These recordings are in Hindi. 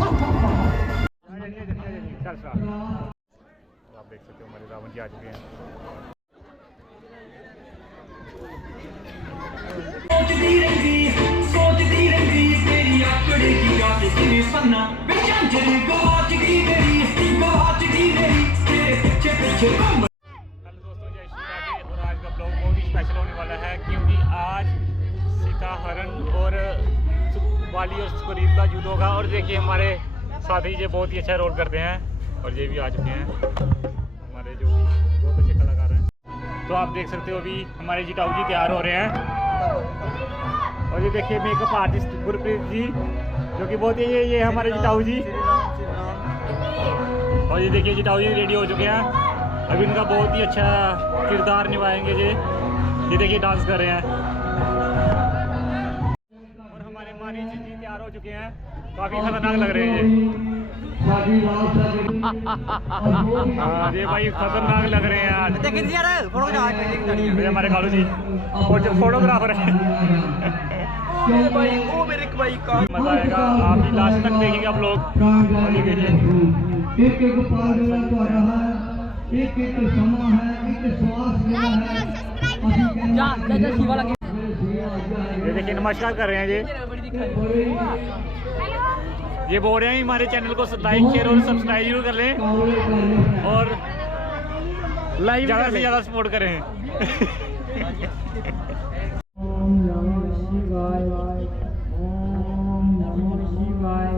आप देख सकते हो हमारे रावण जी आ चुके हैं। हेलो दोस्तों, जय श्री राधे। और आज का ब्लॉग बहुत ही स्पेशल होने वाला है क्योंकि आज सीता हरण और वाली और सुग्रीव का युद्ध होगा। और देखिए हमारे साथी ये बहुत ही अच्छा रोल करते हैं और ये भी आ चुके हैं हमारे जो बहुत अच्छे कलाकार हैं। तो आप देख सकते हो अभी हमारे जिताऊ जी तैयार हो रहे हैं। और ये देखिए मेकअप आर्टिस्ट गुरप्रीत जी जो कि बहुत ही ये हमारे जिताऊ जी। और ये देखिए जिताऊ जी रेडी हो चुके हैं। अभी इनका बहुत ही अच्छा किरदार निभाएंगे ये देखिए डांस कर रहे हैं। और हमारे मारी जी तैयार हो चुके हैं, काफी खतरनाक लग रहे हैं ये भाई खतरनाक लग रहे हैं आज। ये हमारे कालू जी फोटोग्राफर है। मजा आएगा, आप ही लास्ट तक देखेंगे आप लोग। एक एक पाल एक एक समा है, एक श्वास ये देखिए नमस्कार कर रहे हैं ये बोल रहे हैं हमारे चैनल को लाइक शेयर और सब्सक्राइब जरूर कर लें और लाइव ज़्यादा से ज़्यादा सपोर्ट करें। ओम नमः शिवाय, ओम नमः शिवाय।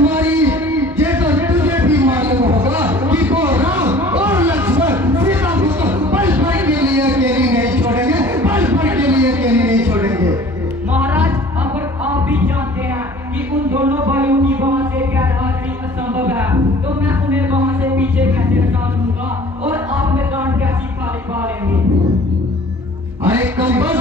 मारी, ये तो तुझे भी मालूम होगा कि वो राम और लक्ष्मण सीता को तो पल भर के लिए अकेली नहीं छोड़ेंगे, पल भर के लिए अकेली नहीं छोड़ेंगे। महाराज, अगर आप भी जानते हैं कि उन दोनों भाइयों की वहां से गैर हाजिरी असंभव है, तो मैं उन्हें वहां से पीछे कैसे हटा दूंगा और आप मैदान कैसी खाली पा लेंगे? अरे कम्बल,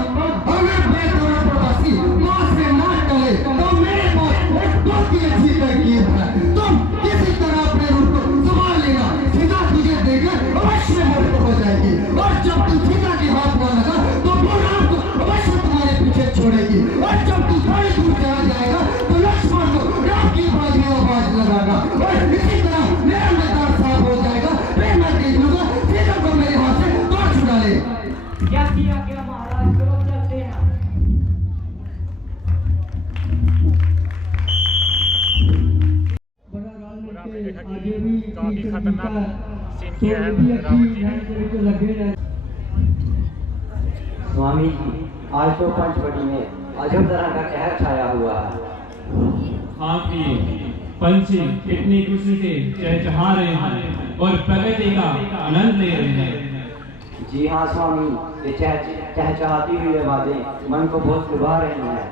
अगर मैं दोनों प्रवासी वहां से ना टले तो मेरे पास एक बहुत ही अच्छी तरकीब है। तुम किसी तरह अपने रूप को संभाल लेना, सीता तुझे देखकर अवश्य मोहित हो जाएगी, और जब तू सीता के हाथ में लगा तो वो राम को अवश्य तुम्हारे पीछे छोड़ेगी, और जब तू थोड़ी दूर चला जाएगा तो लक्ष्मण को राम की आवाज में आवाज लगागा, और इसी तरह मेरा मैदान साफ हो जाएगा। फिर मैं देख लूंगा सीता को मेरे हाथ से तोड़ छुड़ा ले। क्या किया क्या महाराज, चलो चलते हैं। और आपने देखा कि काफी खतरनाक सीन किया है रावण जी ने। स्वामी जी, आज तो पंचवटी में अजब तरह का कहर छाया हुआ है। हाँ प्रिय, पंछी कितनी खुशी से चहचहा रहे हैं और प्रकृति का आनंद ले रहे हैं। जी हाँ स्वामी, ये चहचहाती हुई आवाजें मन को बहुत लुभा रही हैं।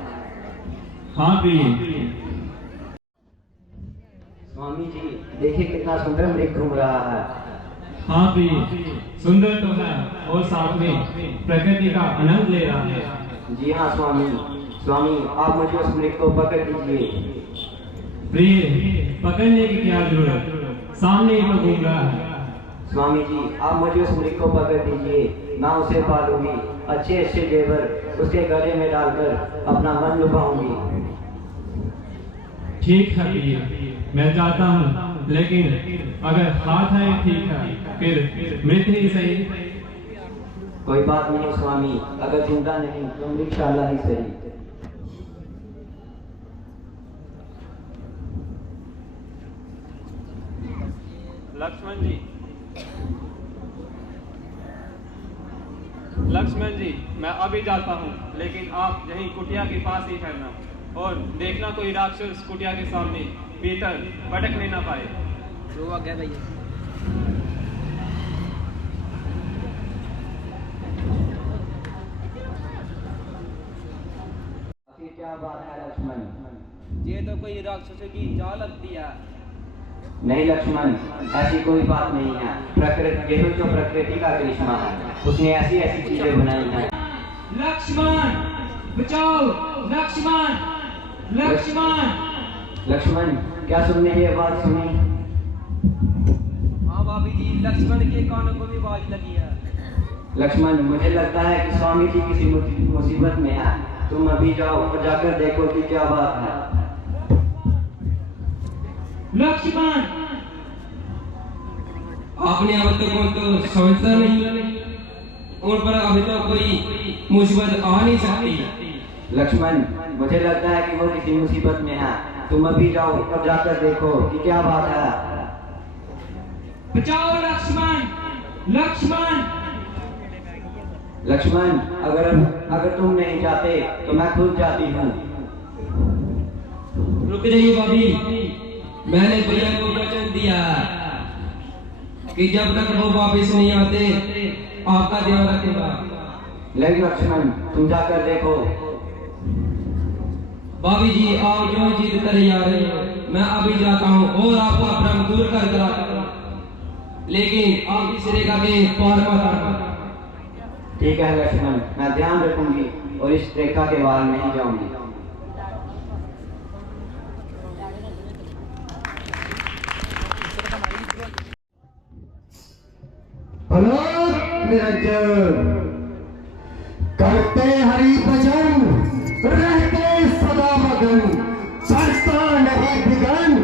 हाँ प्रिय, स्वामी जी, देखिए कितना सुंदर मृग घूम रहा है। हाँ प्रिय, सुंदर तो है और साथ में प्रकृति का आनंद ले रहा है। जी हाँ स्वामी, स्वामी आप मुझे उस मृग को पकड़ लीजिए। प्रिय, पकड़ने की क्या जरूरत, सामने ही तो घूम रहा है। स्वामी जी, आप मुझे उस मृग को पकड़ दीजिए, मैं उसे पालूंगी, अच्छे अच्छे जेवर उसके गले में डालकर अपना मन लुभाऊंगी। ठीक है प्रिय, मैं जाता हूँ, लेकिन अगर हाथ है ठीक है, फिर मृत ही सही। कोई बात नहीं स्वामी, अगर जिंदा नहीं तो मृगशाला ही सही। लक्ष्मण जी, मैं अभी जाता हूँ, लेकिन आप यहीं कुटिया के पास ही ठहरना और देखना कोई राक्षस कुटिया के सामने भीतर भटकने ना पाए। जो आ गया भैया। क्या बात है लक्ष्मण? ये तो कोई राक्षसों की चाल लगती है। नहीं लक्ष्मण, ऐसी कोई बात नहीं है। प्रकृति, यही तो प्रकृति का करिश्मा है, उसने ऐसी ऐसी चीजें बनाई हैं। लक्ष्मण बचाओ, लक्ष्मण लक्ष्मण। लक्ष्मण, क्या तुमने ये बात सुनी? हाँ भाभी जी, लक्ष्मण के कानों को भी आवाज लगी है। लक्ष्मण, मुझे लगता है कि स्वामी जी किसी मुसीबत में है, तुम अभी जाओ और जाकर देखो कि क्या बात है। लक्ष्मण, आपने अब तक तो समझता नहीं, उन पर अभी तो कोई मुसीबत आ नहीं सकती। लक्ष्मण, मुझे लगता है कि वो किसी मुसीबत में है, तुम अभी जाओ और जाकर देखो कि क्या बात है। बचाओ लक्ष्मण लक्ष्मण। लक्ष्मण, अगर तुम नहीं जाते तो मैं खुद जाती हूँ। रुक जाइए भाभी, मैंने भैया को वचन दिया कि जब तक वो वापस नहीं आते आपका ध्यान रखेगा। लेकिन लक्ष्मण, तुम जाकर देखो। भाभी जी, आप जो जिद कर आ रहे हो, मैं अभी जाता हूँ और आपका भ्रम दूर कर कराता हूँ, लेकिन आप इस रेखा के पार मत आना। ठीक है लक्ष्मण, मैं ध्यान रखूंगी और इस रेखा के बाहर नहीं जाऊंगी। अलोक निरंजन, करते हरि भजन, रहते सदा मगन, करता नहीं बिगन,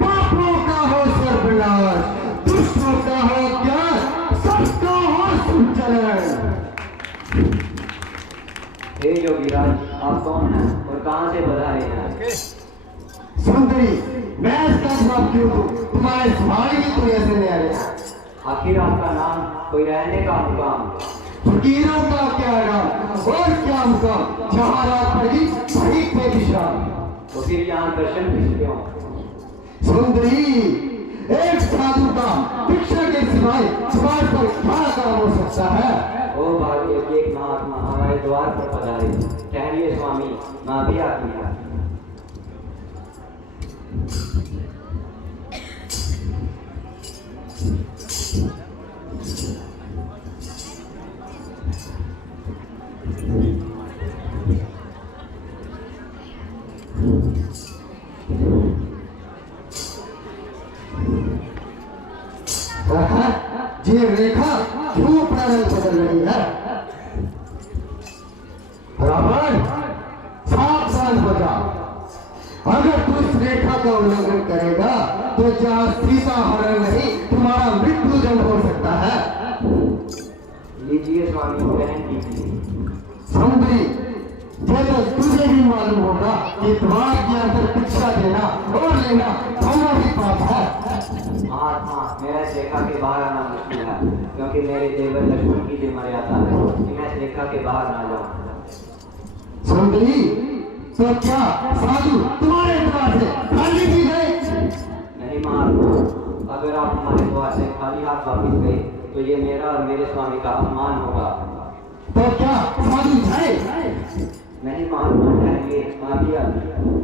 पापों का हो सर्वनाश, दुष्टों का हो ज्ञान, सबका हो सुचलन। हे योगीराज, आप कौन हैं और कहाँ से पधारे हैं? सुंदरी, मैं इसका जवाब क्यों दूं? तुम्हारे सवाल ही तो ऐसे नहीं आया। आखिर आपका नाम, कोई रहने का मुकाम? फकीरों का क्या नाम और क्या मुकाम, जहाँ रात पड़ी वहीं पे विश्राम। तो फिर यहाँ दर्शन किस क्यों? सुंदरी, एक साधु का भिक्षा के सिवाय द्वार पर क्या काम हो सकता है? ओ भाग्य की एक महात्मा हमारे द्वार पर पधारे। ठहरिए स्वामी, मैं भी आती हूँ। ये रेखा क्यों अपना रंग बदल रही है? रावण, सावधान हो जा। अगर तू इस रेखा का उल्लंघन करेगा तो जहाँ सीता हरण नहीं, तुम्हारा मृत्यु जन्म हो सकता है। लीजिए स्वामी, ग्रहण कीजिए। सुंदरी, जब तुझे भी मालूम होगा कि द्वार के अंदर भिक्षा देना और लेना दोनों ही पाप है। महात्मा, मेरा इस रेखा के बाहर आना मुश्किल है, क्योंकि मेरे देवर लक्ष्मण की जो मर्यादा है कि मैं इस रेखा के बाहर ना जाऊं। सुंदरी, तो क्या साधु तुम्हारे द्वार से खाली भी गए? नहीं महात्मा, अगर आप हमारे द्वार से खाली हाथ वापिस गए तो ये मेरा और मेरे स्वामी का अपमान होगा। तो क्या साधु जाए? नहीं महात्मा, ठहरिए, मैं भी आती हूँ।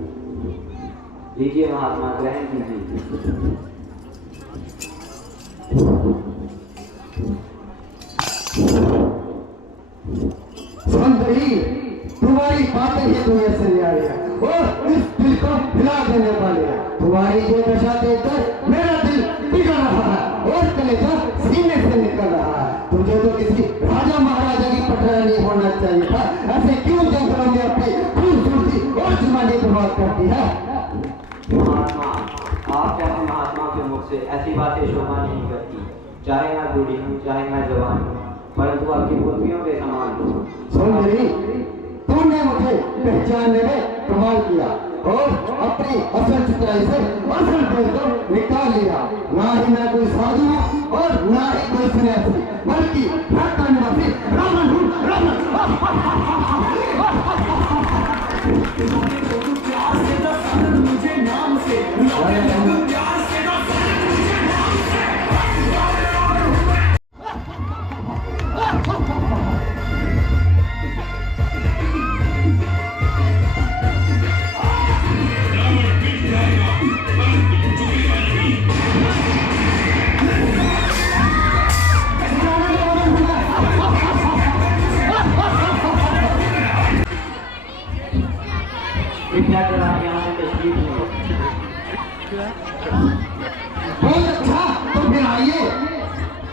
लीजिए महात्मा, ग्रहण कीजिए। सुंदरी, तुम्हारी बातें ही दुनिया से ले आई है और इस दिल को हिला देने वाली है। तुम्हारी ये दशा देखकर मेरा दिल पिघल रहा है और कलेजा सीने से निकल रहा है। तुझे तो किसी राजा महाराजा की पटरा नहीं होना चाहिए था। ऐसे क्यों जंगलों में अपनी खूबसूरती और जवानी बर्बाद करती है? महात्मा, आप जैसे महात्मा के मुख से ऐसी बातें शोभा नहीं करती। चाहे मैं बूढ़ी हूँ, चाहे मैं जवान हूँ, परंतु आपकी पुत्रियों के समान हूँ। सुंदरी, तूने मुझे पहचानने में कमाल किया और अपनी असल चित्राई से असल दिल को निकाल लिया। ना ही मैं कोई साधु हूँ और ना ही कोई सन्यासी, बल्कि भक्ता निवासी रावण हूँ। रावण। मुझे नाम से बहुत अच्छा, तो फिर आइए।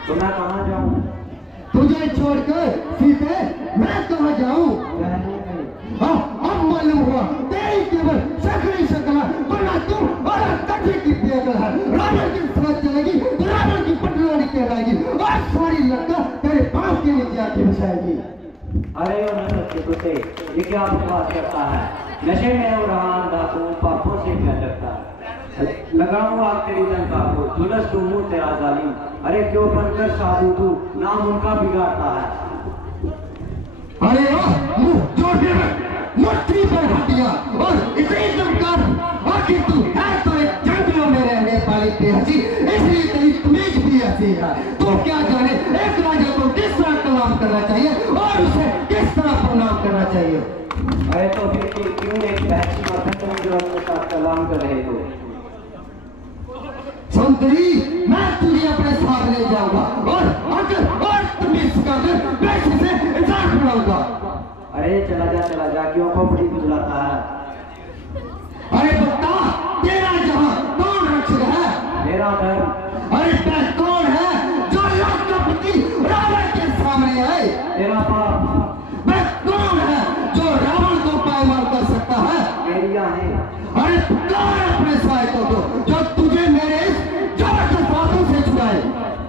तो मैं कहाँ जाऊँ? तुझे छोड़कर सीधे मैं कहाँ जाऊँ? अब मालूम हुआ तेरी केवल शक्ल शक्ल वरना तुम और कठे की पेगल है। रावण की समझ चलेगी तो रावण की पटरानी कहलाएगी और सारी लड़का तेरे पाँव के नीचे आके बसाएगी। अरे ओ नरक के कुत्ते, ये क्या बकवास करता है? नशे में हो रहा अंधा तू, पापों से क्या डरता? लगाऊं आग तेरी लंका को, झुलस तू मुँह तेरा जालिम। अरे क्यों बनकर साधु तू नाम उनका बिगाड़ता है? अरे मुंह जोड़ दे, मुट्ठी पर हटिया और इतनी चमकार। आखिर तू है तो एक जंगलों में रहने वाली बेहसी, इसलिए तेरी तमीज भी ऐसी है। तो क्या जाने एक राजा को किस तरह कलाम करना चाहिए और उसे किस तरह प्रणाम करना चाहिए। अरे तो फिर क्यों एक बहसी मर्दन जो अपने साथ कलाम कर रहे हो? सुंदरी, मैं तुझे अपने साथ ले जाऊंगा और अगर और तमीज कर पैसे से इंसान बनाऊंगा। अरे चला जा, क्यों खोपड़ी बुझलाता है? अरे बता, तेरा जहां कौन रक्षक है? मेरा धर्म। अरे वह कौन है जो लंकापति रावण के सामने आए? तेरा बाप। वह कौन है जो रावण को पायमाल कर सकता है? मेरी आहें। अरे कौन है अपने सहायकों को जो तुझे मेरे जबरदस्त हाथों से छुड़ाए?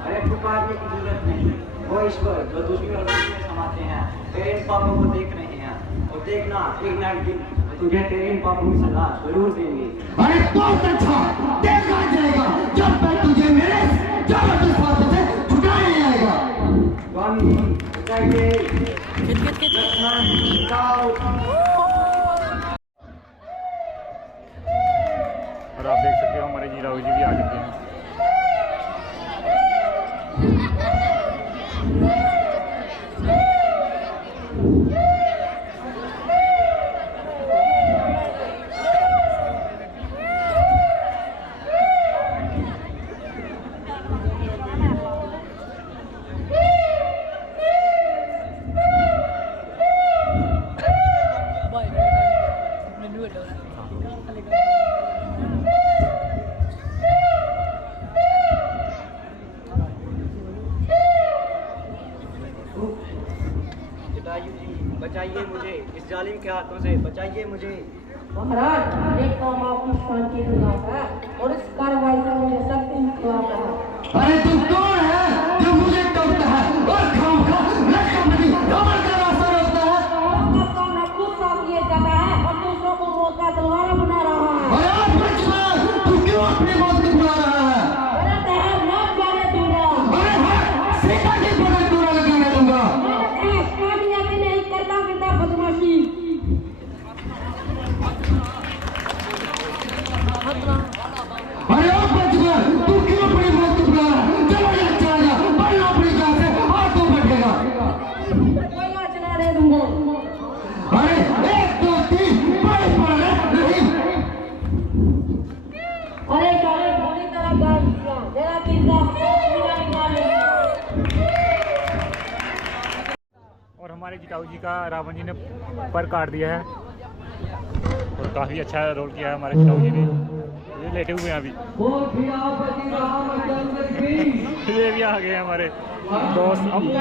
अरे पुकारने की जरूरत नहीं। वो ईश्वर जो दुश्मन और दुश्मन समाते हैं तेरे इन पापों को देख रहे हैं, और देखना एक ना एक दिन तुझे तेरे इन पापों की सजा जरूर देंगे। अरे बहुत अच्छा, देखा जाएगा जब मैं तुझे मेरे जबरदस्त हाथों से छुड़ाने आएगा। स्वामी चाहिए लक्ष्मण जाओ। और आप देख सकते हो हमारे जीरा बचाइए मुझे इस जालिम के हाथों से, बचाइए मुझे। महाराज, ये काम आपकी शान के खिलाफ है और इस कार्रवाई का मुझे सख्त इंतजार है। अरे तू कौन है जो मुझे टोकता है और खामखा लश्करपति कमर का रास्ता रोकता है? आपका सामना खुद साफ किया जाता है और दूसरों को मौत का तलवार बना रहा है। अरे आज बचपन तू क्यों अपनी मौत को बुला रहा है? मेरा तहर मौत जाने दूंगा। अरे हाँ, सीता की पकड़ पूरा लगाने दूंगा। मेरा तहर कामयाबी नहीं करता फिरता बदमाशी। अरे ओ बचपन तू क्यों अपनी मौत को बुला रहा है? चलो यहाँ चला जा, वरना अपनी जान से हाथ तो बचेगा। कोई ना चलाने दूंगा। अरे 1 2 3 बड़े पड़ रहे नहीं। अरे गाड़ी बुरी तरह गाड़ी किया, मेरा पिता बिना निकाले। और हमारे जिताऊ जी का रावण जी ने पर काट दिया है और काफ़ी अच्छा रोल किया है हमारे जिताऊ जी ने। ये लेटे हुए हैं अभी, ये भी आ गए हैं हमारे दोस्त अम्मी।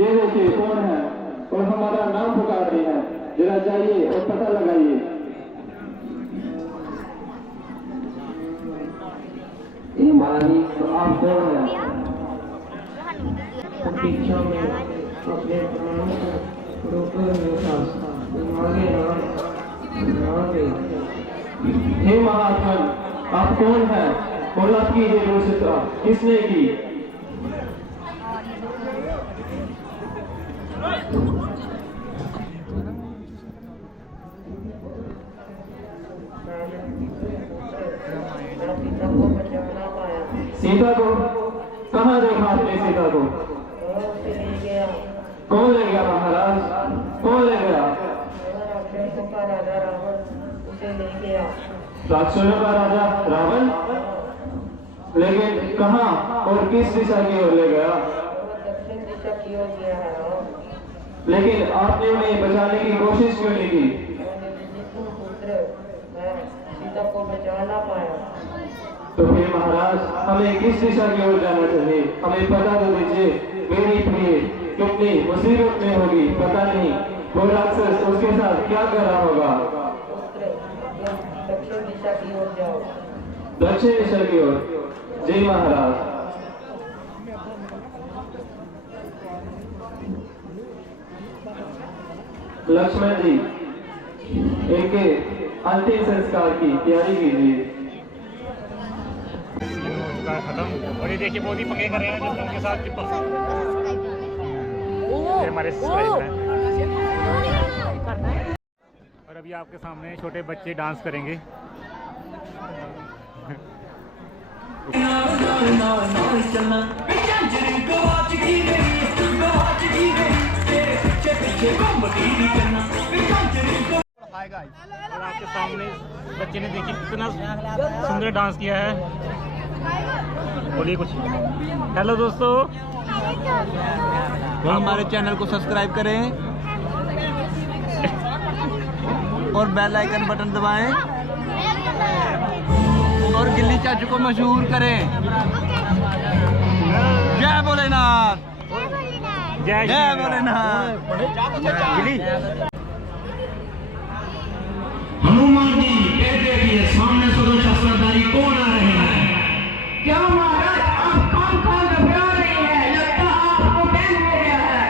ये देखिए कौन है और हमारा नाम पुकार रही है, जरा जाइए और पता लगाइए। मालिक, तो आप कौन हैं? परीक्षा में अपने प्राणों को रोकर मेरा आगे आगे। हे महात्मन, आप कौन हैं और आपकी ये दुष्टता किसने की? सीता को कहाँ देखा आपने? सीता को कौन ले गया महाराज? कौन ले गया? राजा रावण उसे ले गया। राक्षसों का राजा रावण? लेकिन कहाँ और किस दिशा की ओर ले गया? दक्षिण दिशा की ओर गया है। लेकिन आपने उन्हें बचाने की कोशिश क्यों नहीं की? पुत्र, मैं सीता को बचा ना पाया। तो फिर महाराज हमें किस दिशा की ओर जाना चाहिए? हमें पता तो दीजिए। मेरी प्रिय कितनी मुसीबत में होगी पता नहीं, वो राक्षस उसके साथ क्या कर रहा होगा। पुत्र, दक्षिण दिशा की ओर जाओ। दक्षिण दिशा की ओर? जी महाराज। लक्ष्मण जी, इनके अंतिम संस्कार की तैयारी कीजिए। खत्म। और ये देखिए मोदी पके कर रहे हैं जो उनके साथ ये हमारे सब्सक्राइबर हैं। और अभी आपके सामने छोटे बच्चे डांस करेंगे। और आपके सामने बच्चे ने देखिए कितना सुंदर डांस किया है। बोलिए कुछ। हेलो दोस्तों, हमारे चैनल को सब्सक्राइब करें और बेल आइकन बटन दबाएं और गिल्ली चाचू को मशहूर करें। जय भोलेनाथ, जय भोलेनाथ। हनुमान जी कहते कि सामने सदो शस्त्रधारी कौन आ रहे हैं? क्या महाराज आप काम घबरा रही है? लगता आपको बैन हो गया है।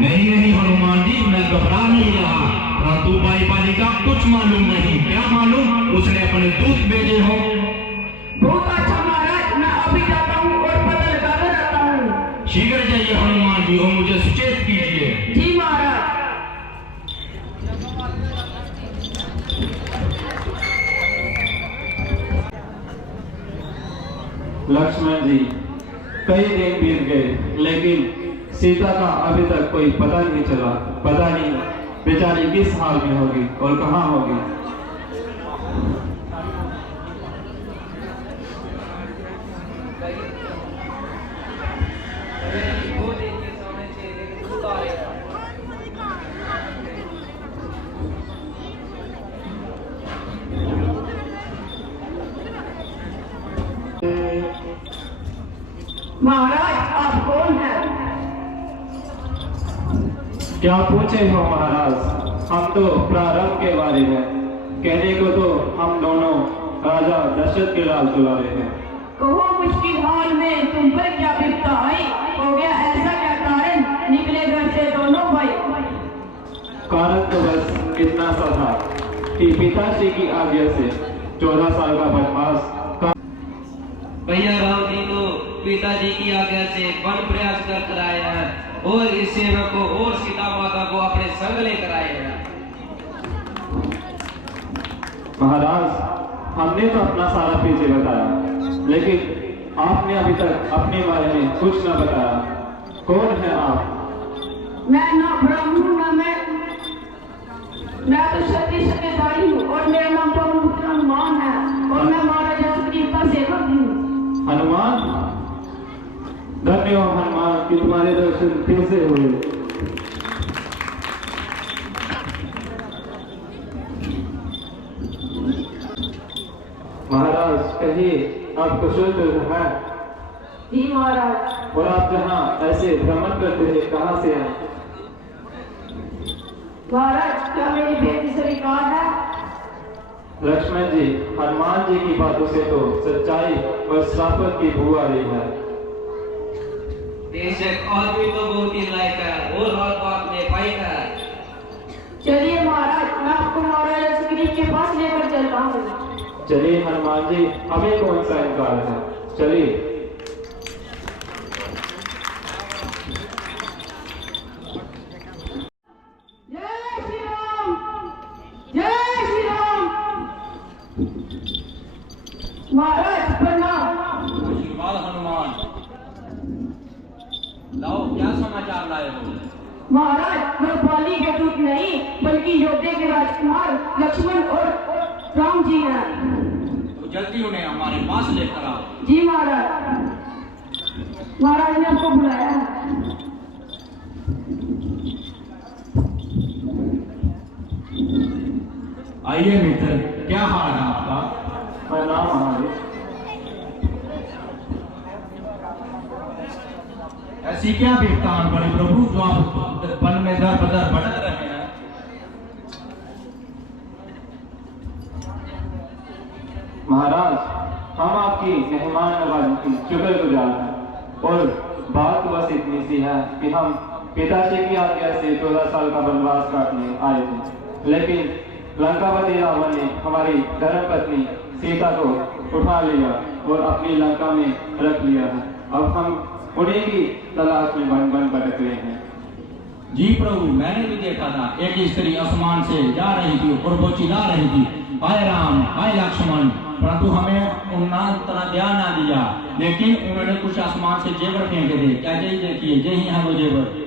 नहीं हनुमान जी, मैं घबरा नहीं रहा, परंतु भाई पाली का कुछ मालूम नहीं। क्या मालूम? उसने अपने दूत भेजे हो। बहुत अच्छा महाराज, मैं अभी जाता हूँ और पता लगाकर आता हूँ। शीघ्र जाइए हनुमान जी और मुझे सुचेत कीजिए। जी महाराज। लक्ष्मण जी, कई दिन बीत गए लेकिन सीता का अभी तक कोई पता नहीं चला। पता नहीं बेचारी किस हाल में होगी और कहाँ होगी। क्या पूछे हो महाराज, हम तो प्रारंभ के बारे हैं। कहने को तो हम दोनों राजा दशरथ के लाल दुलारे हैं। कहो मुश्किल हाल में तुम पर क्या विपदा आई, हो गया ऐसा क्या कारण, निकले घर से दोनों भाई। कारण तो बस इतना सा था कि पिताश्री की आज्ञा से 14 साल का वनवास भैया राव जी तो पिताजी की आज्ञा से वन प्रयास कर आए हैं और इस सेवक को और सीता माता को अपने संग लेकर आए हैं। महाराज, हमने तो अपना सारा पीछे बताया, लेकिन आपने अभी तक अपने बारे में कुछ न बताया। कौन है आप? मैं ना ब्राह्मण ना मैं तो क्षत्रिय सत्यधारी हूँ और मेरा नाम पवन हनुमान है और मैं महाराजा सुग्रीव का सेवक हूँ। हनुमान? धन्य हो हनुमान कि तुम्हारे दर्शन फिर से हुए। महाराज कहिए, आप कुशल तो हैं? जी महाराज। और आप जहाँ ऐसे भ्रमण करते हैं कहाँ से हैं? महाराज क्या मेरी बेटी स्वीकार है? लक्ष्मण जी, हनुमान जी की बातों से तो सच्चाई और श्रापत की बू आ रही है। बेशक आदमी तो बहुत ही लायक है और हर बात में फाइट है। चलिए महाराज, मैं आपको महाराजा सुग्रीव के पास लेकर चलता हूँ। चलिए हनुमान जी, हमें कौन सा इनकार है, चलिए। जय श्री राम, जय श्री राम। महाराज प्रणाम। आशीर्वाद हनुमान। लाओ, क्या समाचार लाए हो? महाराज मैं बाली के दूत नहीं बल्कि योद्धे के राजकुमार लक्ष्मण और राम जी हैं। तो जल्दी उन्हें हमारे पास लेकर आओ। जी महाराज। महाराज ने आपको बुलाया है। आइए मित्र, क्या हाल है आपका? प्रणाम महाराज। ऐसी क्या विपत्तान बड़े प्रभु जो आप वन में दर बदर भटक रहे हैं? महाराज, हम आपकी मेहमान नवाजी की शुक्रगुजार हैं और बात बस इतनी सी है कि हम पिताश्री की आज्ञा से 14 साल का वनवास काटने आए थे, लेकिन लंकापति रावण ने हमारी धर्मपत्नी सीता को उठा लिया और अपनी लंका में रख लिया है। अब हम उन्हीं की तलाश में बन बन भटक रहे हैं। जी प्रभु, मैंने भी देखा था, एक स्त्री आसमान से जा रही थी और वो चिल्ला रही थी, हाय राम, हाय लक्ष्मण, परंतु हमें उन्होंने तरह ध्यान ना दिया। लेकिन उन्होंने कुछ आसमान से जेवर फेंके थे। क्या यही देखिए, यही है वो जेवर।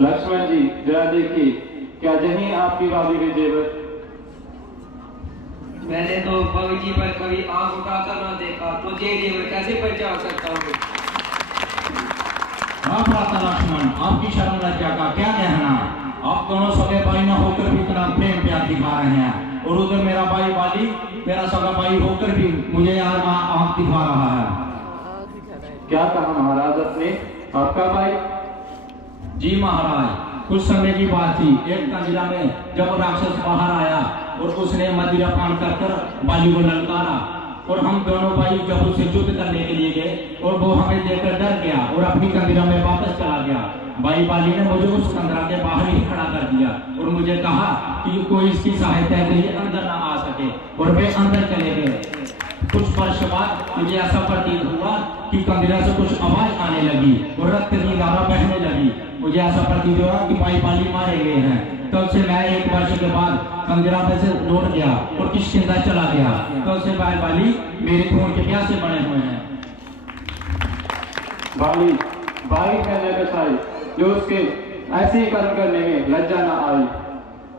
लक्ष्मण जी, जरा देखिए, क्या यही आपकी भाभी के जेवर? मैंने तो बाबूजी पर कभी आंख उठाकर न देखा, तो ये जेवर कैसे पहचान सकता हूँ? हाँ भ्राता लक्ष्मण, आपकी शर्म लज्जा का क्या कहना? आप दोनों सगे भाई न होकर भी इतना प्रेम प्यार दिखा रहे हैं और उधर मेरा भाई बाली मेरा सगा भाई होकर भी मुझे आंख दिखा रहा है। क्या कहा महाराज अपने? आपका भाई? जी महाराज, कुछ समय की बात थी, एक कंजरा में जब राक्षस बाहर आया और उसने मदिरा पान कर बाली को ललकारा और हम दोनों भाई जब उसे युद्ध करने के लिए गए और वो हमें देखकर डर गया और अपनी कंजरा में वापस चला गया। भाई बाली ने मुझे उस कंजरा के बाहर ही खड़ा कर दिया और मुझे कहा कि कोई इसकी सहायता के लिए अंदर ना आ सके और वे अंदर चले गए। कुछ वर्ष बाद मुझे ऐसा प्रतीत हुआ कि कंजरा से कुछ आवाज आने लगी और रक्त की धारा बहने लगी। मुझे ऐसा प्रतीत हुआ कि भाई बाली मारे गए हैं। तब से मैं एक वर्ष के बाद कंजरा पे से लौट गया और किष्किंधा चला गया। तब से भाई बाली मेरे खून के प्यासे बने हुए हैं। बाली भाई कहने कसाई जो उसके ऐसे ही कर्म करने में लज्जा न आई।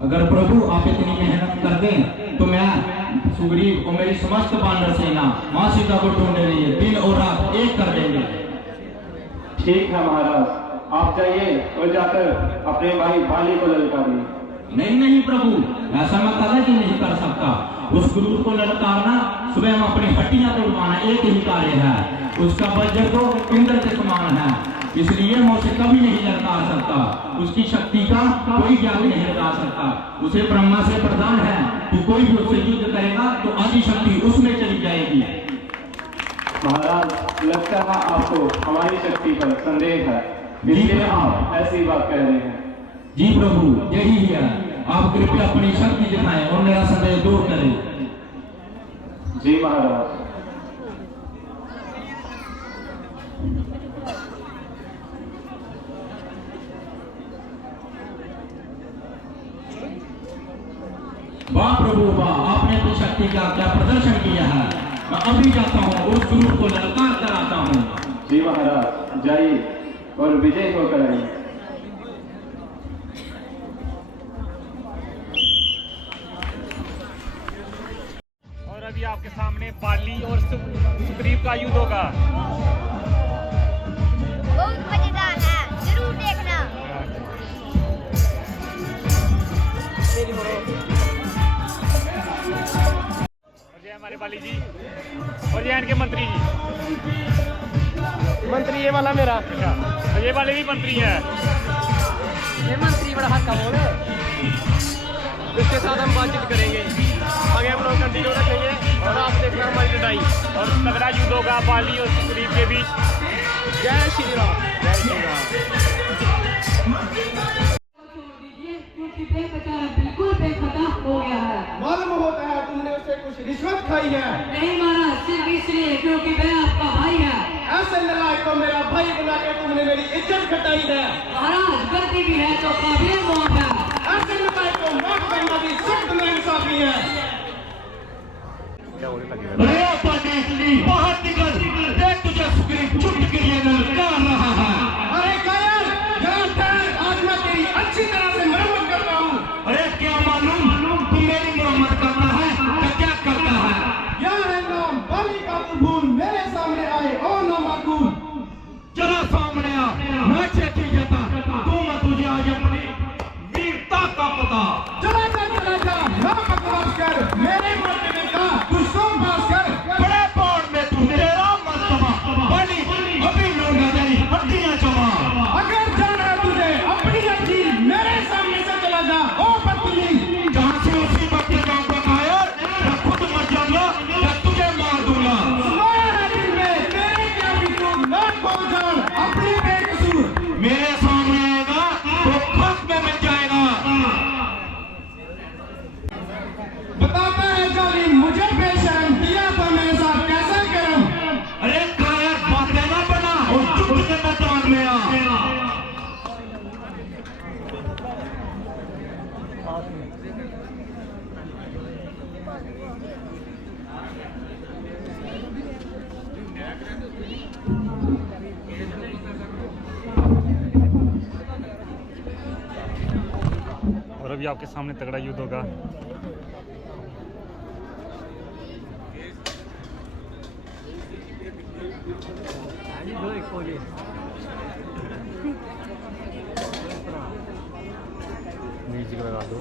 अगर प्रभु आप इतनी मेहनत कर दें तो मैं सुग्रीव और मेरी समस्त वानर सेना मां सीता को ढूंढने के लिए दिन और रात एक कर देंगे। ठीक है महाराज, आप जाइए और जाकर अपने भाई बाली को ललकारिए। नहीं नहीं प्रभु, ऐसा मैं कदापि नहीं कर सकता। उस क्रूर को ललकारना स्वयं अपनी हड्डियां तोड़वाना एक ही कार्य है। उसका वज्र तो इंद्र के समान है, इसलिए मैं उसे कभी नहीं ललकार सकता। उसकी शक्ति का कोई ज्ञान नहीं लगा सकता। उसे ब्रह्मा से प्रदान है कि कोई भी उससे युद्ध करेगा तो आदि शक्ति उसमें चली जाएगी। महाराज, लगता है आपको हमारी शक्ति पर संदेह है, इसलिए आप ऐसी बात कह रहे हैं। जी प्रभु, यही है। आप कृपया अपनी शक्ति दिखाएं और मेरा संदेह दूर करें। जी महाराज। वाह प्रभु वाह, आपने अपनी शक्ति का क्या प्रदर्शन किया है। मैं अभी जाता हूँ, उस क्रूर को ललकार कर आता हूँ। जी महाराज, जाइए और विजय होकर आइए। और अभी आपके सामने बाली और सुग्रीव का युद्ध होगा। बहुत मजेदार है, जरूर देखना। और ये हमारे बाली जी और ये इनके मंत्री जी। मंत्री ये वाला मेरा। अच्छा, और ये वाले भी मंत्री है। ये मंत्री बड़ा हल्का बोल है। इसके साथ हम बातचीत करेंगे, आगे हम लोग कंटिन्यू रखेंगे और आप देखना हमारी लड़ाई। और तगड़ा युद्ध होगा बाली और सुग्रीव के बीच। जय श्री राम। जय श्री राम। क्योंकि बेखता बिल्कुल बेखता हो गया है। मालूम होता है तुमने उससे कुछ रिश्वत खाई है। नहीं महाराज, सिर्फ इसलिए क्योंकि वह आपका भाई है। ऐसे नालायक को मेरा भाई बुला के तुमने मेरी इज्जत घटाई है। महाराज, गलती भी है तो काबिल मौत है। ऐसे नालायक को माफ करना भी सख्त नाइंसाफी है। बाहर निकल, देख तुझे सुग्रीव चुप के लिए ललकार रहा है। अरे कायर, यहाँ ठहर, आज मैं तेरी अच्छी तरह से मरम्मत करता हूँ। अरे क्या मालूम तू मेरी मरम्मत करता है या क्या करता है। यह है नाम बाली का तुफून, मेरे सामने आए और ना माकूल। चला सामने आ, मैं चेती जाता तू मैं तुझे आज अपनी वीरता का पता। चला जा, ना बकवास कर, मेरे मर्तबे का तू सौ पास कर। बड़े पौड़ में तू तेरा मर्तबा बनी, अभी लूंगा तेरी हड्डियां जमा। अगर जाना है तुझे अपनी अच्छी, मेरे सामने से चला जा ओ बदतमीज। जहाँ से उसी वक्त जाऊंगा कायर, मैं खुद मर जाऊंगा या तुझे मार दूंगा। सुनाया है दिल में तेरे क्या भी तू लाख को जान अपनी बेकसूर। मेरे सामने आएगा तो खत में मिल जाएगा। बताता है जालिम मुझे बेशर्म, किया था मेरे साथ कैसा करम। अरे कायर, बातें ना बना और चुप के मैदान में आ। और अभी आपके सामने तगड़ा युद्ध होगा। म्यूजिक लगा दो।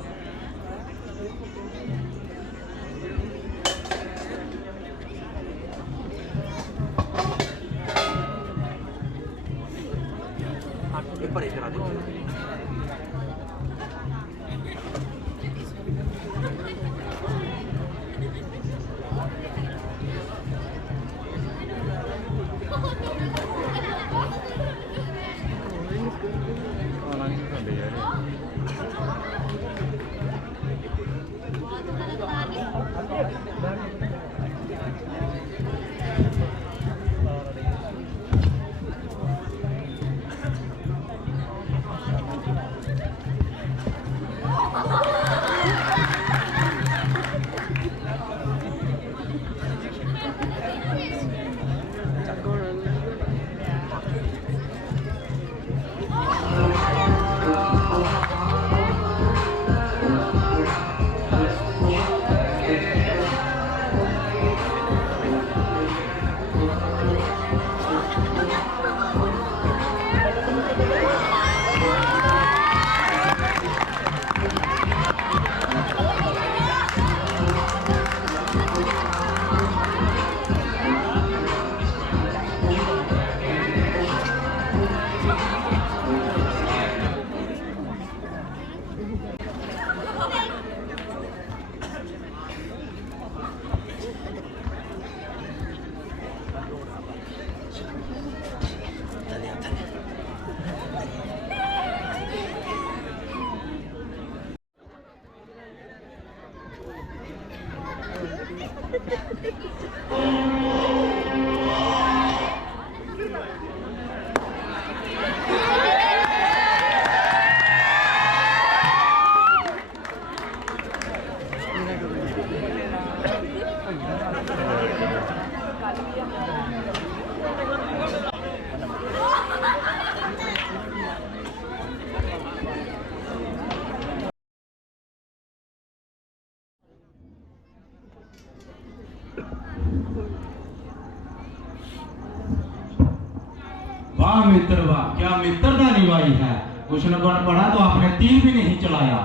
वाह मित्र वाह, क्या मित्रता निभाई है। उसने बन पड़ा तो आपने तीर भी नहीं चलाया।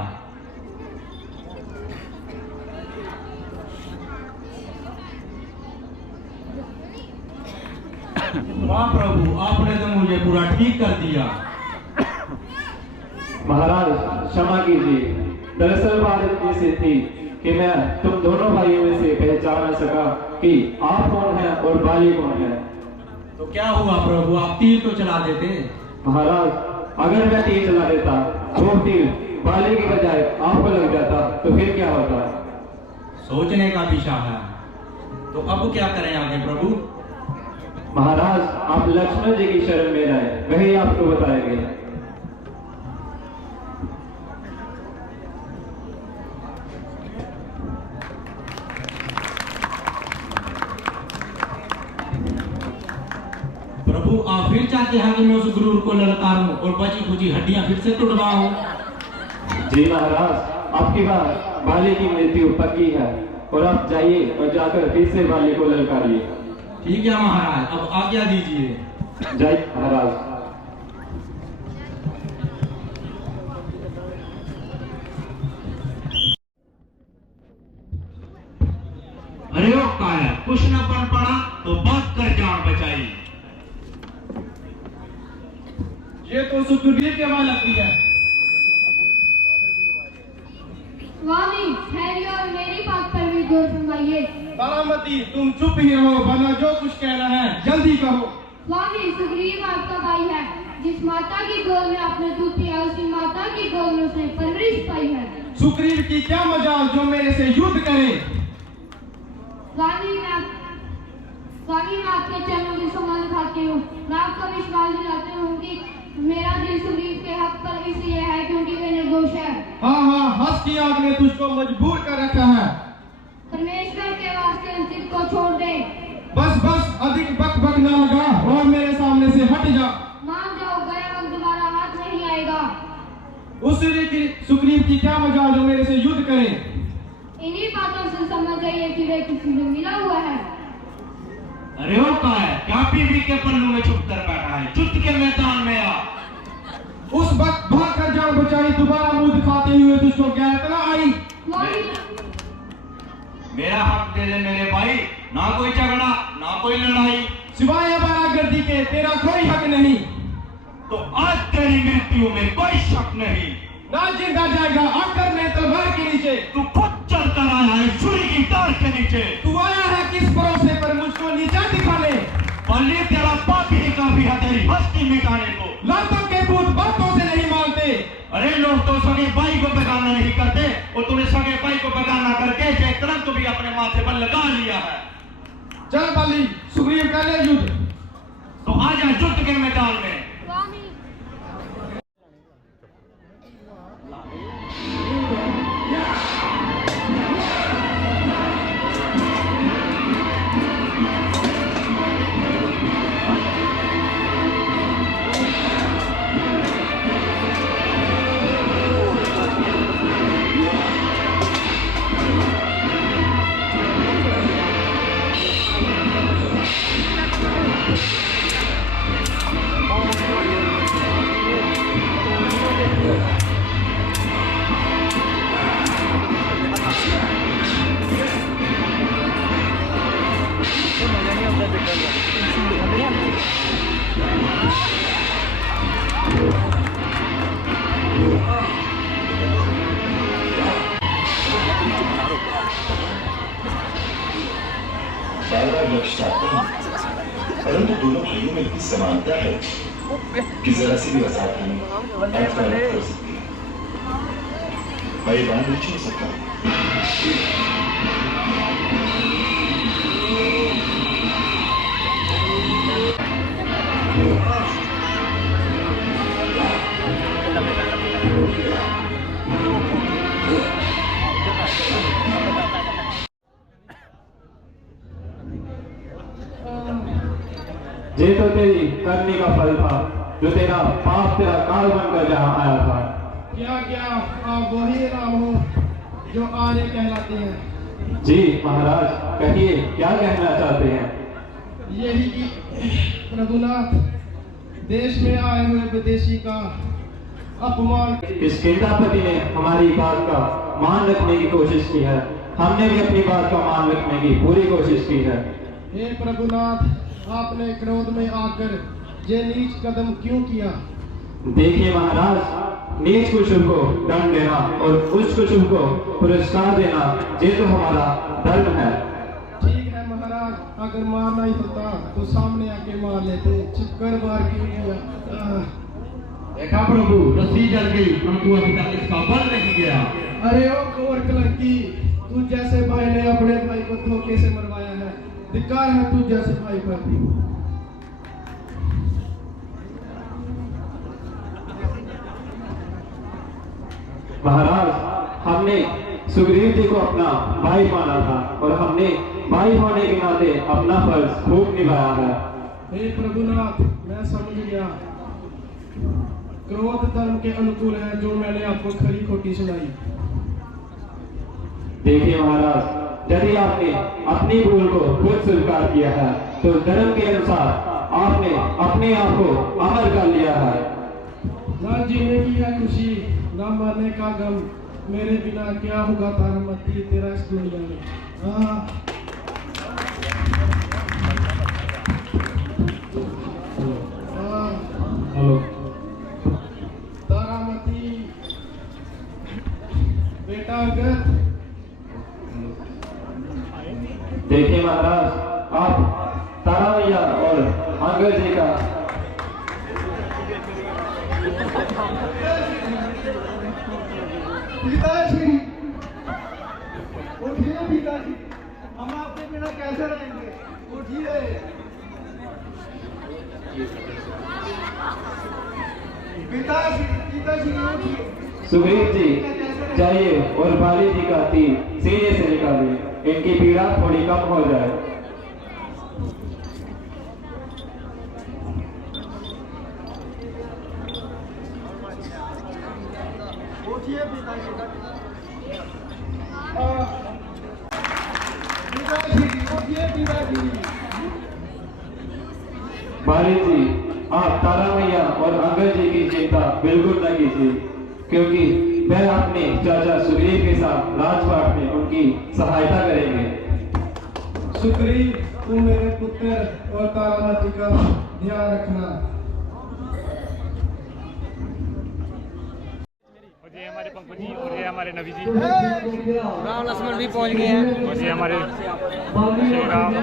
वाह प्रभु, आपने तो मुझे पूरा ठीक कर दिया। महाराज क्षमा कीजिए, दरअसल बात ऐसी थी कि मैं तुम दोनों भाइयों में से पहचान न सका कि आप कौन हैं और बाली कौन है। तो क्या हुआ प्रभु, आप तीर तो चला देते। महाराज, अगर मैं तीर चला देता वो तीर बाली की बजाय आपको लग जाता तो फिर क्या होता। सोचने का विषय है। तो अब क्या करें आगे प्रभु। महाराज, आप लक्ष्मण जी की शरण में जाएं, वही आपको बताएंगे। प्रभु, आप फिर चाहते हैं कि मैं उस गुरूर को ललकारूं और बची खुची हड्डियां फिर से तुड़वाऊं। जी महाराज, आपकी बात बाली की मृत्यु पक्की है और आप जाइए और जाकर फिर से बाली को ललकारिए। ठीक है महाराज, अब आज्ञा दीजिए। जय महाराज। अरे ओ काया, कुछ न बन पड़ा तो बात कर जान बचाई। ये तो सुखबीर के वहां लगती है। स्वामी, ठहरिए और मेरी बात पर भी गौर फरमाइए। बारामती, तुम चुप ही रहो, वरना जो कुछ कहना है जल्दी कहो। स्वामी, सुग्रीव आपका भाई है। जिस माता की गोद में आपने दूध पिया, उसी माता की गोद में उसने परवरिश पाई है। सुग्रीव की क्या मजाल जो मेरे से युद्ध करे। स्वामी, मैं आपके चरणों की सम्मान खाती हूँ। मैं आपका विश्वास दिलाती हूँ कि मेरा दिल सुग्रीव के हक पर इसलिए है क्योंकि वे निर्दोष है। हाँ हाँ, हंस की आग ने तुझको मजबूर कर रखा है। परमेश्वर के वास्ते अंतिम को छोड़ दे। बस बस, अधिक बक बक न लगा और मेरे सामने से हट जा। मान जाओ, गया वक्त दोबारा हाथ नहीं आएगा। उस सुग्रीव की क्या मजाल जो मेरे से युद्ध करे। इन्हीं बातों से समझ जाइए कि वे किसी से मिला हुआ है। अरे ओ काया, क्या पीढ़ी के पल्लू में छुप कर बैठा है। युद्ध के मैदान में आ। उस वक्त भाग कर जान बचाई, दोबारा मुंह दिखाते हुए तुझको गैरत न आई। मेरा हक दे दे मेरे भाई, ना कोई झगड़ा ना कोई लड़ाई। सिवाय आवारागर्दी के तेरा कोई हक नहीं। तो आज तेरी मृत्यु में कोई शक नहीं। ना जिंदा जाएगा, आकर मैं तलवार के नीचे। तू खुद चल कर आया है छुरी की तार के नीचे। तू आया है किस भरोसे पर मुझको नीचा दिखाने। बल्ले तेरा पाप ही काफी है तेरी हस्ती मिटाने को। लातों के भूत बातों से नहीं मानते। अरे लोग तो सगे भाई को बेगाना नहीं करते और तूने सगे भाई को बेगाना करके जयत्रन को भी अपने माथे पर लगा लिया है। चल बाली, सुग्रीव कर ले युद्ध। तो आजा युद्ध के मैदान में। बार लक्ष्य चाहते हैं, परंतु दोनों भाइयों में इतनी समानता है कि जरा सी भी वसात हमें अर्थात कर सकती है। मैं ये बात नहीं छोड़ सकता। ये तो तेरी करने का फल था, जो तेरा पाप तेरा काल बनकर जहाँ आया था। क्या क्या आप वही राम हो जो आर्य कहलाते हैं? जी महाराज, कहिए क्या कहना चाहते हैं? यही कि प्रभुनाथ, देश में आए हुए विदेशी का अपमान। इस क्रीडापति ने हमारी बात का मान रखने की कोशिश की है, हमने भी अपनी बात का मान रखने की पूरी कोशिश की है। हे प्रभुनाथ, आपने क्रोध में आकर ये नीच कदम क्यों किया? देखिए महाराज, नीच कुशल को दंड देना और उच्च कुशल को पुरस्कार देना, ये तो हमारा धर्म है। ठीक है महाराज, अगर मारना ही होता तो सामने आके मार लेते, छिपकर मार क्यों किया? देखा प्रभु, रस्सी जल गई, परंतु अभी तक इसका बल नहीं गया। अरे ओ कोर कलंकी, तू जैसे भाई ने अपने भाई को धोखे से मरवाया है, धिक्कार है तू जैसे भाई पर। महाराज, हमने सुग्रीव जी को अपना भाई माना था और हमने भाई होने के नाते अपना फर्ज खूब निभाया है। हे प्रभुनाथ, मैं समझ गया, क्रोध धर्म के अनुकूल है, जो मैंने आपको खरी खोटी सुनाई। देखिए महाराज, यदि आपने अपनी भूल को खुद स्वीकार किया है तो धर्म के अनुसार आपने अपने आप को अमर कर लिया है। ना जीने की है खुशी, ना मरने का गम, मेरे बिना क्या होगा तारामती तेरा इस दुनिया में। हेलो तारामती बेटा अगर देखिए महाराज, आप तारा मैया और अंगद जी का पिताजी, उठिए पिताजी, हम आपके बिना कैसे रहेंगे? उठिए। पिताजी, पिताजी उठिए। सुग्रीव जी, जाइए और बाली जी का तीर सीने से निकालिए, इनकी पीड़ा थोड़ी कम हो जाए। उठिए पिताजी। पिताजी, उठिए पिताजी। बाली जी, आप तारा मैया और अंगद जी की चिंता बिल्कुल न कीजिए, क्योंकि वह अपने चाचा सुग्रीव के साथ राजपाट में उनकी सहायता करेंगे। सुग्रीव, तुम मेरे पुत्र और तारामती का ध्यान रखना। और ये हमारे पंकज जी और ये हमारे नवी जी, राम लक्ष्मण भी पहुंच गए हैं। और ये हमारे श्री राम,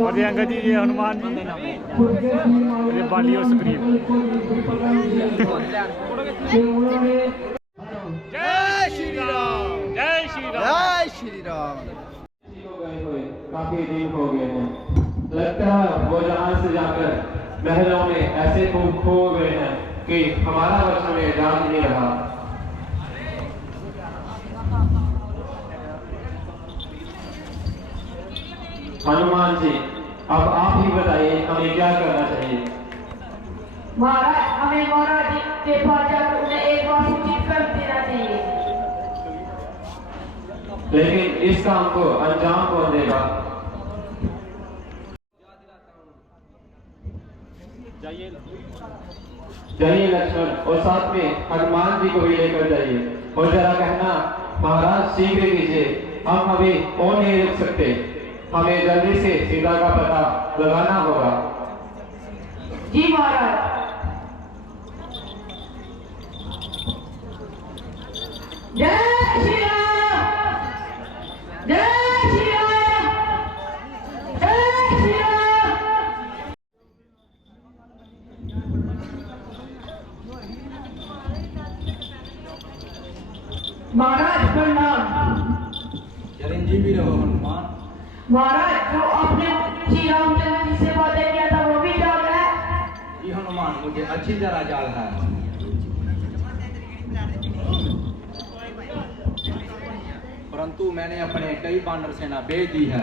और ये अंगद जी, ये हनुमान जी, और ये बाली और सुग्रीव। जय श्री राम, जय श्री राम, जय श्री राम। काफी दिन हो गए हैं, लगता है वो जहां से जाकर महलों में ऐसे खूब खो गए हैं कि हमारा वर्ष में राज नहीं रहा। हनुमान जी, अब आप ही बताइए हमें क्या करना चाहिए? महाराज, हमें महाराज जी के पास जाकर उन्हें एक बार सूचित कर देना चाहिए। लेकिन इस काम को अंजाम कौन देगा? जाइए लक्ष्मण, और साथ में हनुमान जी को भी लेकर जाइए, और जरा कहना महाराज शीघ्र कीजिए, हम अभी और नहीं रुक सकते, हमें जल्दी से सीता का पता लगाना होगा। जी महाराज। जय श्री राम, जय श्री राम, जय श्री राम। महाराज प्रणाम। चिरंजीवी रहो हनुमान। महाराज, जो आपने श्री रामचंद्र जी से वादा किया था वो भी जाग है? जी हनुमान, मुझे अच्छी तरह याद है, परंतु मैंने अपने कई वानर सेना भेज दी है।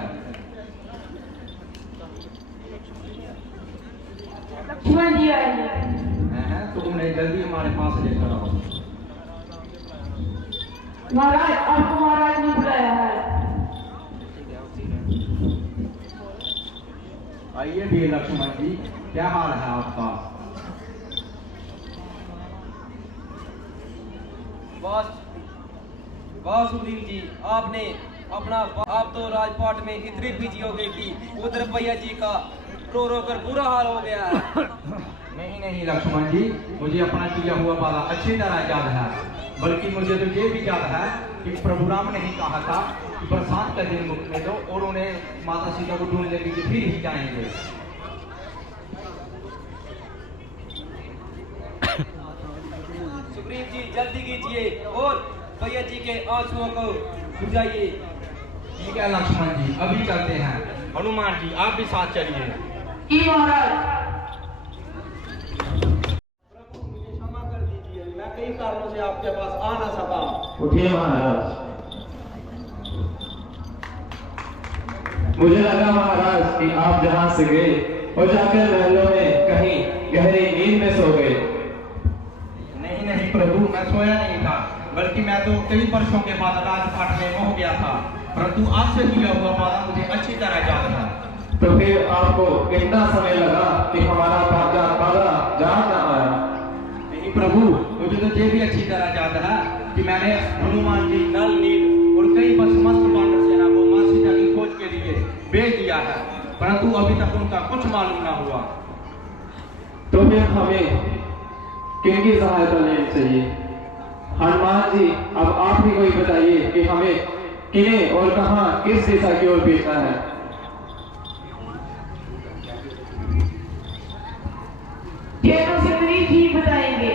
हनुमान जी आएंगे। तो उन्हें जल्दी हमारे पास लेकर आओ। महाराज आपको महाराज ने बुलाया है। आइए भी लक्ष्मण जी, क्या हाल है आपका? वाह सुग्रीव जी, आपने अपना आप तो राजपाट में इतनी बिजी हो गई थी, उधर भैया जी का रो रो कर बुरा हाल हो गया है। नहीं लक्ष्मण जी, मुझे अपना किया हुआ वादा अच्छी तरह याद है। बल्कि मुझे तो ये भी याद है कि प्रभु राम ने ही कहा था कि बरसात का दिन मुकने दो और उन्हें माता सीता को ढूंढ लेके फिर ही जाएंगे। सुग्रीव जी जल्दी कीजिए और भैया जी के आंसुओं को बुझाइए। ठीक है लक्ष्मण जी, अभी चलते हैं। हनुमान जी आप भी साथ चलिए। की महाराज क्षमा कर दीजिए, मैं कई कारणों से आपके पास आ ना सका। उठिए महाराज। मुझे लगा महाराज कि आप जहां से गए और जाकर महलों में कहीं गहरी नींद में सो गए। नहीं प्रभु, मैं सोया नहीं था, बल्कि मैं तो कई वर्षों के बाद राजपाट में हो गया था। परंतु आपसे किया हुआ वादा मुझे अच्छी तरह याद है। तो फिर आपको कितना समय लगा कि हमारा वादा याद न आया? नहीं प्रभु, मुझे तो ये भी अच्छी तरह याद है कि मैंने हनुमान जी, नल, नील और कई समस्त वानर सेना को मां सीता की खोज के लिए भेज दिया है, परंतु अभी तक उनका कुछ मालूम न हुआ। तो फिर हमें किनकी सहायता लेनी चाहिए? हनुमान जी, अब आप ही कोई बताइए कि हमें किन्हें और कहां किस दिशा की ओर भेजना है। ये तो सुग्रीव जी बताएंगे।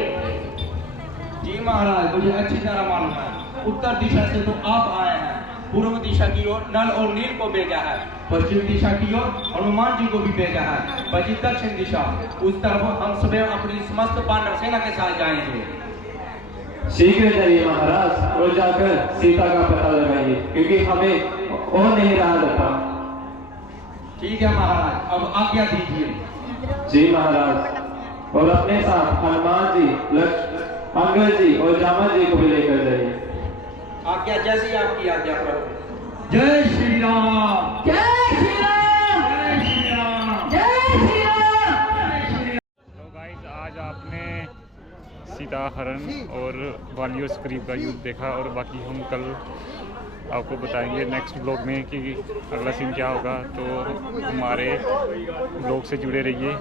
जी महाराज, मुझे अच्छी तरह मालूम है। उत्तर दिशा से तो आप आए हैं, पूर्व दिशा की ओर नल और नील को भेजा है, पश्चिम दिशा की ओर हनुमान जी को भी भेजा है, बची दक्षिण दिशा, उस तरफ हम स्वयं अपनी समस्त वानर सेना के साथ जाएंगे। शीघ्र जाइए महाराज और जाकर सीता का पता लगाइए, क्योंकि हमें और नहीं रहा जाता। ठीक है महाराज, अब आज्ञा दीजिए। जी महाराज, और अपने साथ हनुमान जी, अंगद जी और जामन जी को भी लेकर जाइए। आज्ञा जैसी आपकी आज्ञा प्रभु। जय श्री राम। जय श्री राम। जय श्री राम। जय श्री राम। तो गाइस, आज आपने सीता हरण और वाली और सुग्रीव का युद्ध देखा, और बाकी हम कल आपको बताएंगे नेक्स्ट ब्लॉग में कि अगला सीन क्या होगा। तो हमारे ब्लॉग से जुड़े रहिए।